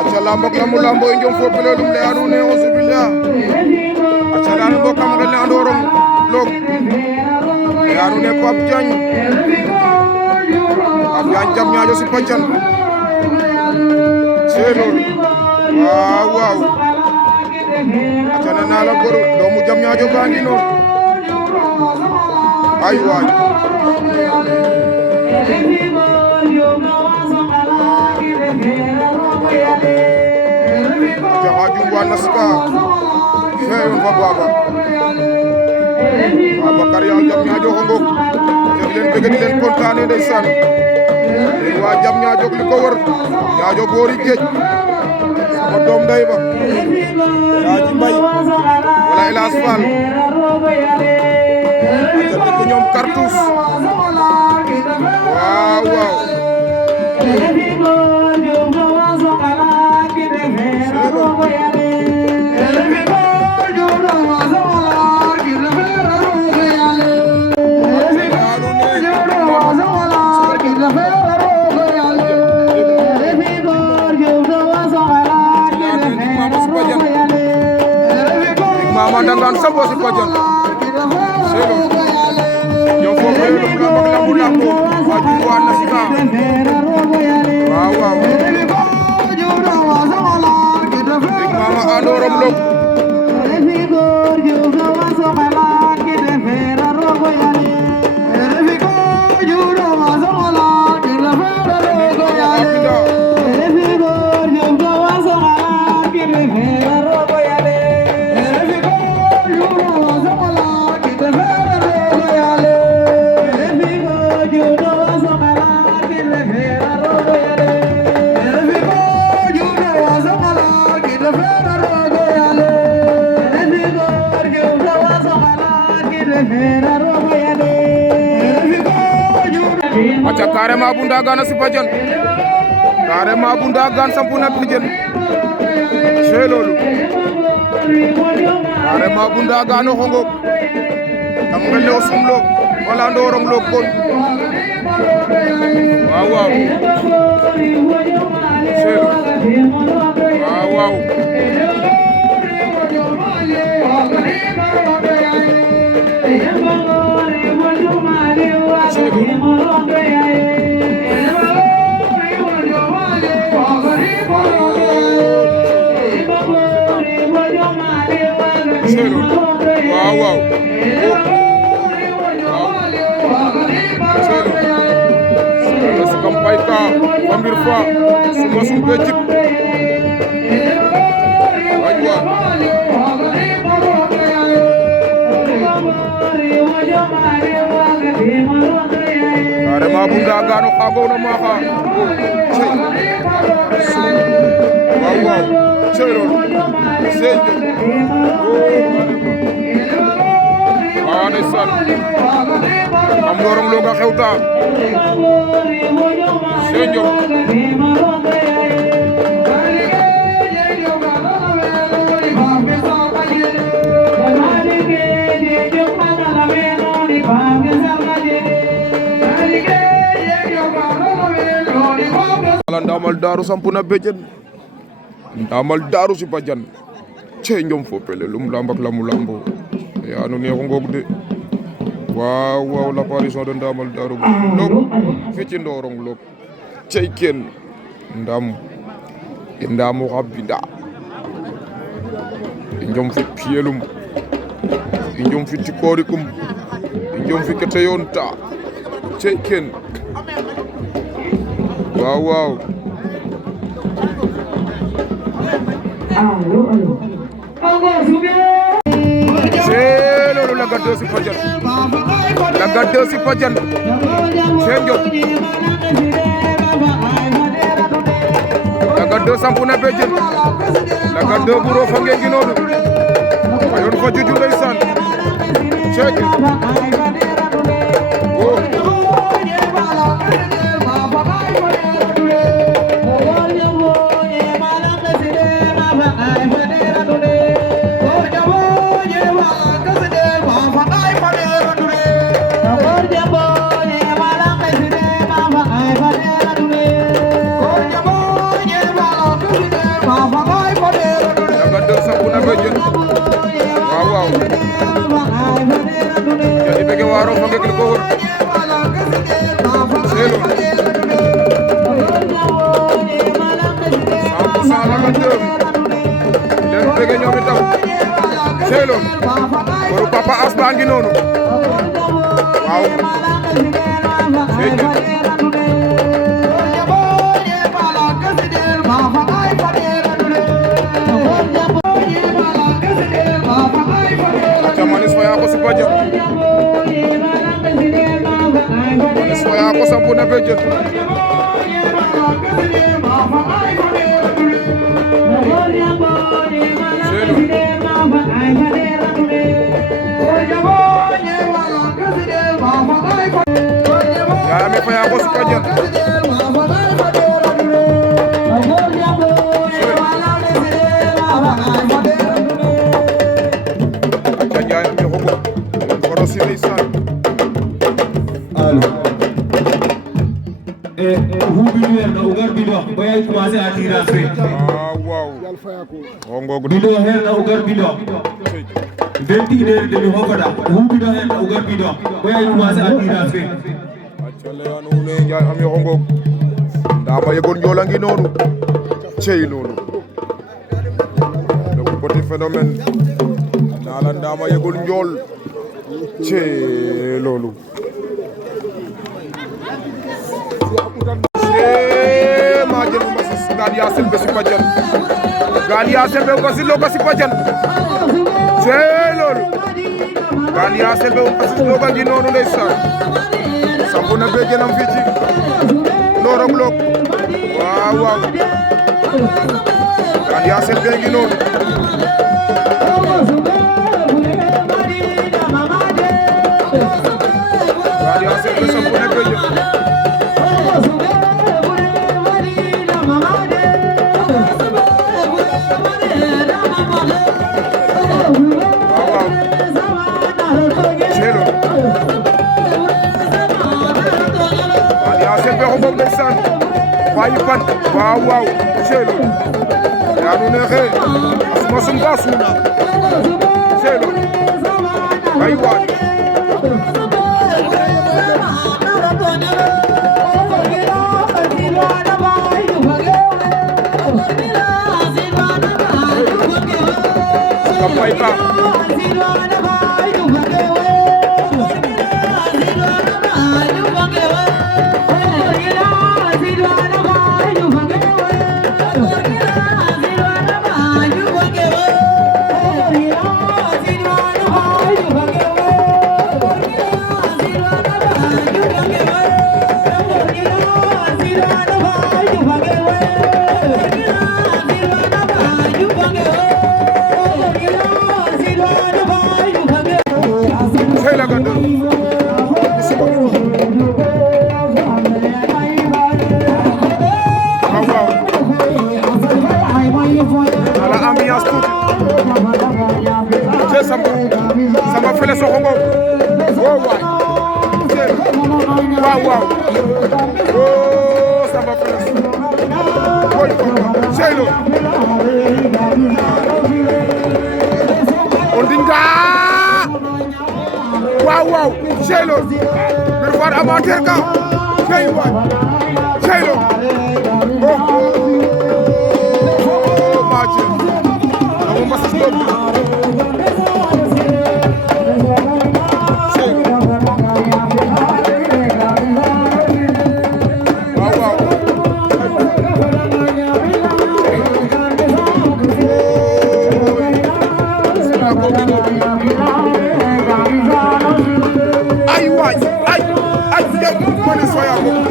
aca lamb ak lambu lambo i njom fopele lum le anu ne osubillah aca lanu mbokam ngel ne andorong log le anu ne Pape Diagne jam ñaajo si pacan seelol waaw aca ne naa la gor doomu jam ñaajo baa ngi noon ay waay aca xajum wa naska feeyon fa baba Babacar yaal jam ñaajo xongok aca di leen bëgg di leen kontaane ndeysaan yéen waa jam ñaajo li ko wër ñaajo boori géej sama doom day ba Yaaji Mbay wala Elas Fall aca dëkk ñoom Cartouche waaw Mama dangan sambo si pajan selo ñoo foofu lu lambu waju wa nasika waaw mama andorom lok aca carrément bu Ndagane a sipa jan carrément bu Ndagane sampuna pijen c'est loolu carrément bu Ndagane o xongok kam ngel ne o sumloog wala ndorong loog kon waaw c'est loolu waaw waaw su kam pay ka famir fa suma sum be jip aywa carrément bu Ndagane xagoona maxa waaw cero sejo ndeysaan am ndorong looga xewta sejo ndamal daru sampuna bejen ndamal daru si pajan ce njom fopele lum lamb ak lamu lambo ya anu ne ko ngok de waaw l'apparition de ndamal daru lok fi ci ndorong lok cey ken ndamu xabinda njom fi pielum njom fi tikorikum njom fi keteyonta cey ken waaw c'est loolu la gaddo si pajan c'est njom la gaddo sampuna bejen la gaddo buro fange ngi noonu ayon fa juju ndeysaan c'est 52 leen bëgg ñoom itam seeloon waru Papa As baa ngi noonu waaw Manis Faya ko si Badiane Manis Faya ko sampu na bejen Yaya me Faya ko si Badiane boy commencé à tirer après waaw ngog bido her na ugar bido 21 demi hokada hu bido her na ugar bido boy commencé à tirer après acale anu ne njaay am yo ngog ndama yegon njola ngi noonu cey noonu le petit phénomène dala ndama yegon njol cey loolu Galia Selbe si Badiane Galia Selbe ko si loka si Badiane c'est loolu Galia Selbe ko si loka ngi noonu ndeysaan sampu na begenam fii ci Ndorong Lok waaw waaw Galia Selbe ngi noonu Galia Selbe sampu na begenam Bayi pan waaw waaw seelo yaa nu neexee asuma sum ba suuna seelo bayi waay kapay pa sama fele soxongo wow wow wow oh sama fele woy seylo ondinga wow wow seylo bir war amateur ka sey waay seylo oh maaji amo mbasas doom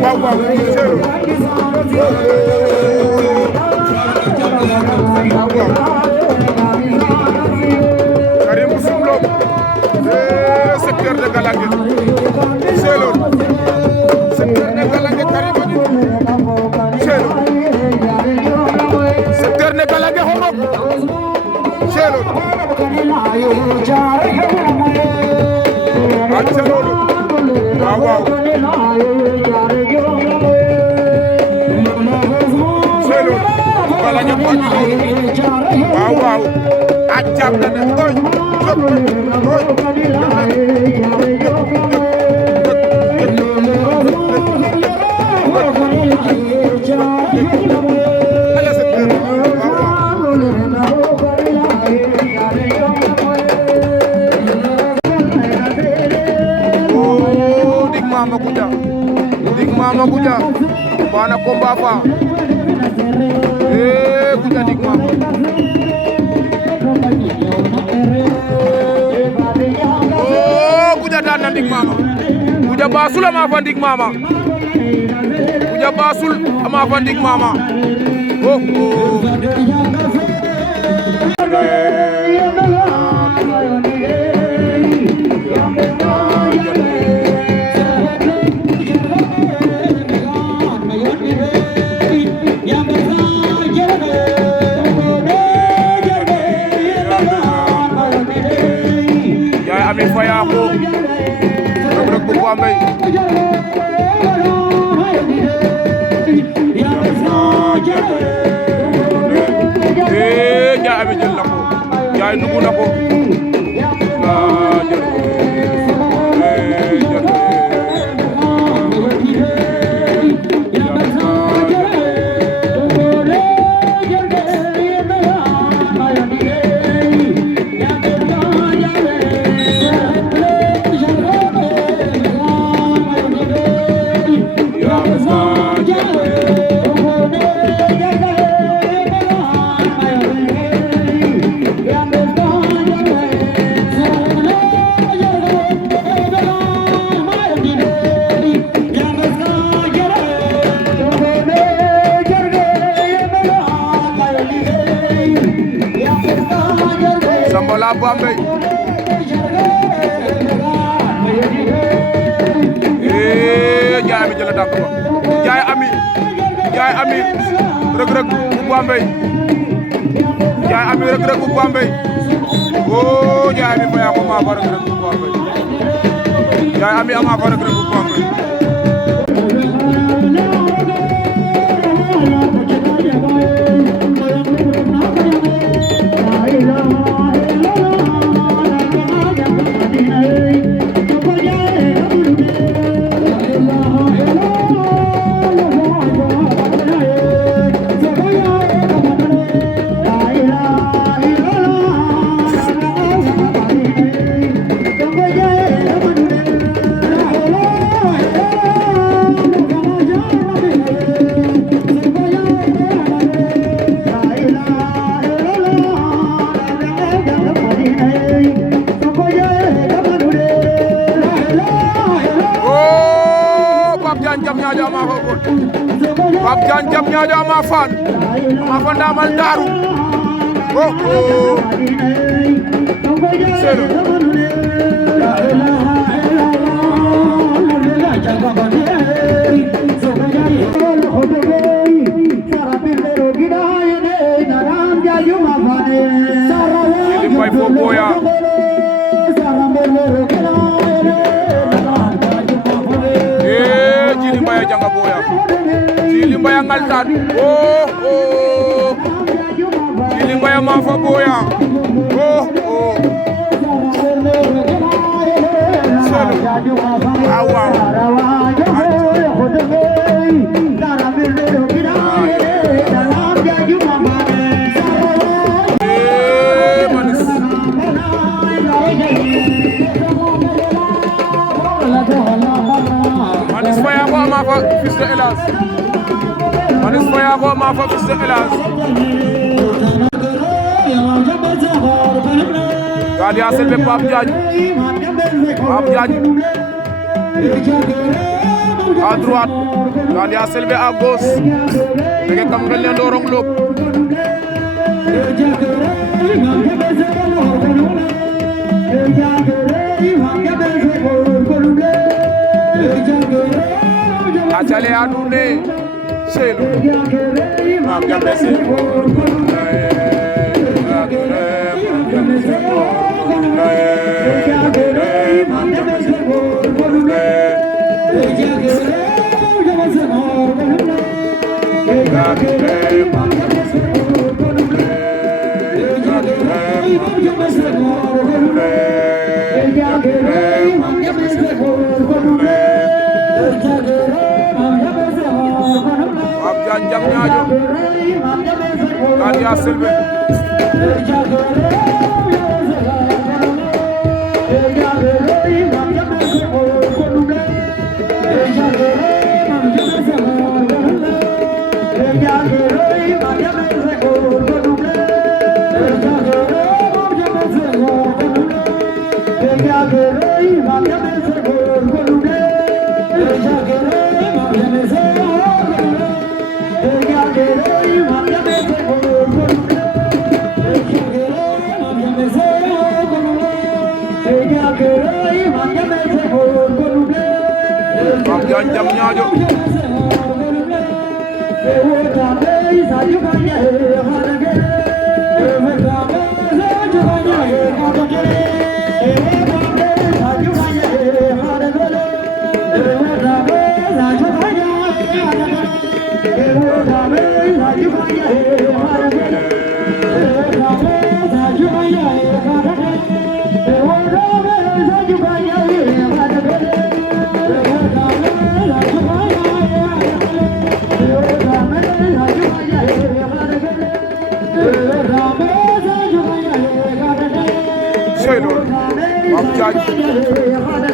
wow wow Karim Soumlo secteur de Galangue Selon secteur de Galangue Karim Selon secteur de Galangue Homok Selon wow wow waaw waaw acam na ne oy ala Mama Goudia bana combat fa Goudia Ndik Mama Goudia daan na Ndik Mama Goudia Bassoul ama fa Ndik Mama Goudia Bassoul ama fa Ndik Mama Ami Faya ko Reug bu Bambey Njaay Ami jël na ko Njaay dugg na ko Sambola Bambey Njaay Ami jël tànk ba Njaay Ami Reug Reug bu Bambey Njaay Ami Reug Reug bu Bambey Njaay Ami Faya ko ma fa Reug Reug bu Bambey Njaay Ami ama fa Reug Reug bu Bambey Pape Diagne jam ñaajo ama fan ndamal Daaru selo Jili Mbaye fo boya Jili Mbaye janga boya Jili Mbaye ngaltan Jili Mbaye ma fa boya selo waaw Manis Faya ko ma fa fils de Elas Manis Faya ko ma fa fils de Elas Gandia Selbe Pape Diagne à droite Gandia Selbe à gauche Dege kam ngel ne Ndorong Lop Achale anune selo mam jambe se jam ñaajo Gandia Selbe Pape Diagne jam ñaajo sey loolu Pape Diagne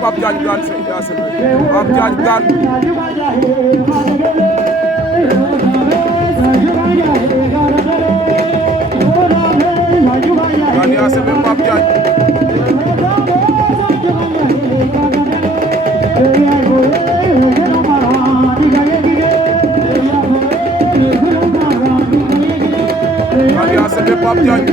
Pape Diagne daan Sey Yacine Pape Diagne daan daan Yacine Pape Diagne daan Yacine Pape Diagne